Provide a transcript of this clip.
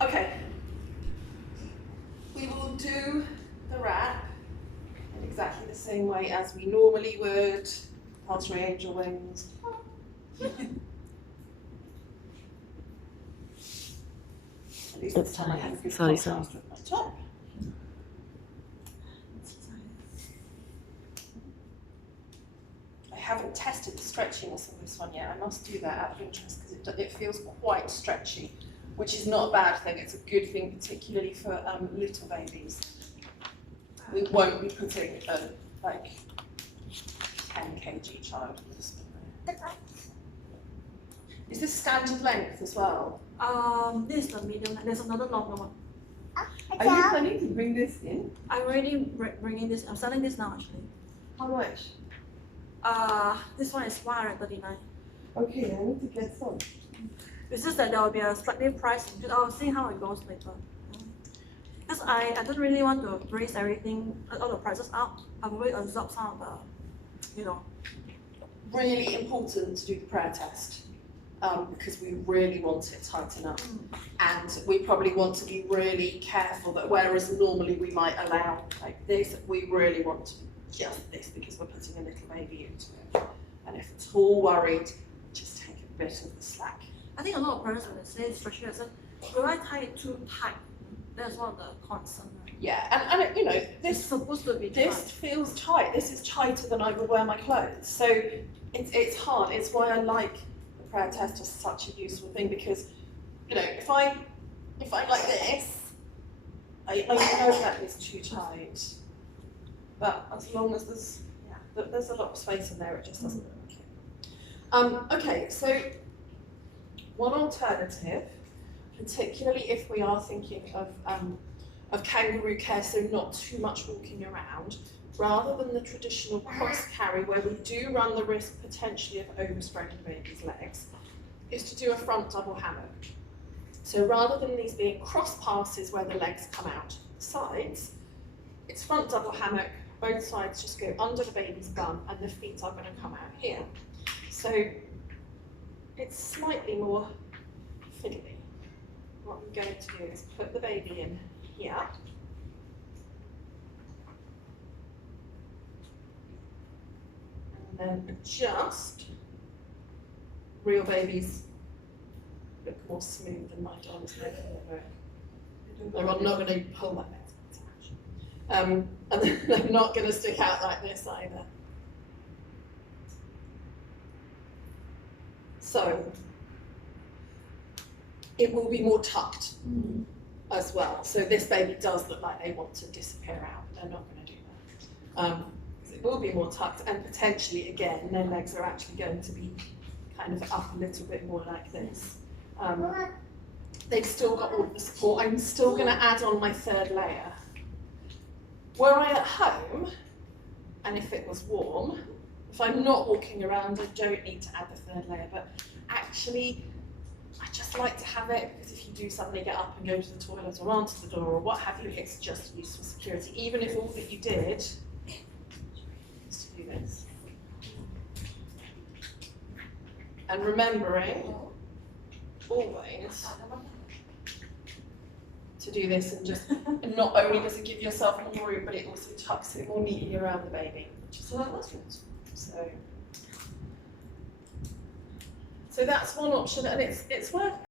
Okay. We will do the wrap in exactly the same way as we normally would. Past my angel wings. At least this time I have a good contrast with my top. I haven't tested the stretchiness of this one yet. I must do that out of interest because it feels quite stretchy, which is not a bad thing. It's a good thing, particularly for little babies. We won't be putting a like 10 kg child with a spoon. Is this standard length as well? This is the medium. There's another longer one. Are you planning to bring this in? I'm already bringing this. I'm selling this now actually. How much? This one is 139. Okay, I need to get some. It's just that there will be a slightly price. I'll see how it goes later. Because I don't really want to raise everything, all the prices up. I will absorb some of the, Really important to do the prayer test because we really want it tight enough. And we probably want to be really careful that whereas normally we might allow like this, we really want just this because we're putting a little baby into it. And if at all worried, just take a bit of the slack. I think a lot of parents when they say stretchy, I said, will I tie it too tight? That's one of the concerns. Right? Yeah, and this it's supposed to be tight. This feels tight. This is tighter than I would wear my clothes. So it's hard. It's why I like the prayer test as such a useful thing because, if I like this, I know that is too tight. But as long as there's a lot of space in there, it just doesn't look like it. Okay, so one alternative, particularly if we are thinking of kangaroo care, so not too much walking around, rather than the traditional cross carry where we do run the risk potentially of overspreading the baby's legs, is to do a front double hammock. So rather than these being cross passes where the legs come out the sides, it's front double hammock, both sides just go under the baby's bum and the feet are going to come out here. So it's slightly more fiddly. What I'm going to do is put the baby in here. And then adjust. Real babies look more smooth than my dolls make them look. I'm not going to pull that back too much. And they're not going to stick out like this either. So it will be more tucked as well. So this baby does look like they want to disappear out. They're not going to do that. It will be more tucked and potentially, again, their legs are actually going to be kind of up a little bit more like this. They've still got all of the support. I'm still going to add on my third layer. Were I at home, and if it was warm, if I'm not walking around, I don't need to add the third layer, but actually, I just like to have it because if you do suddenly get up and go to the toilet or answer the door or what have you, it's just useful security, even if all that you did is to do this. And remembering always to do this and just, and not only does it give yourself more room, but it also tucks it more neatly around the baby, which is what that's good. So that's one option, and it's worth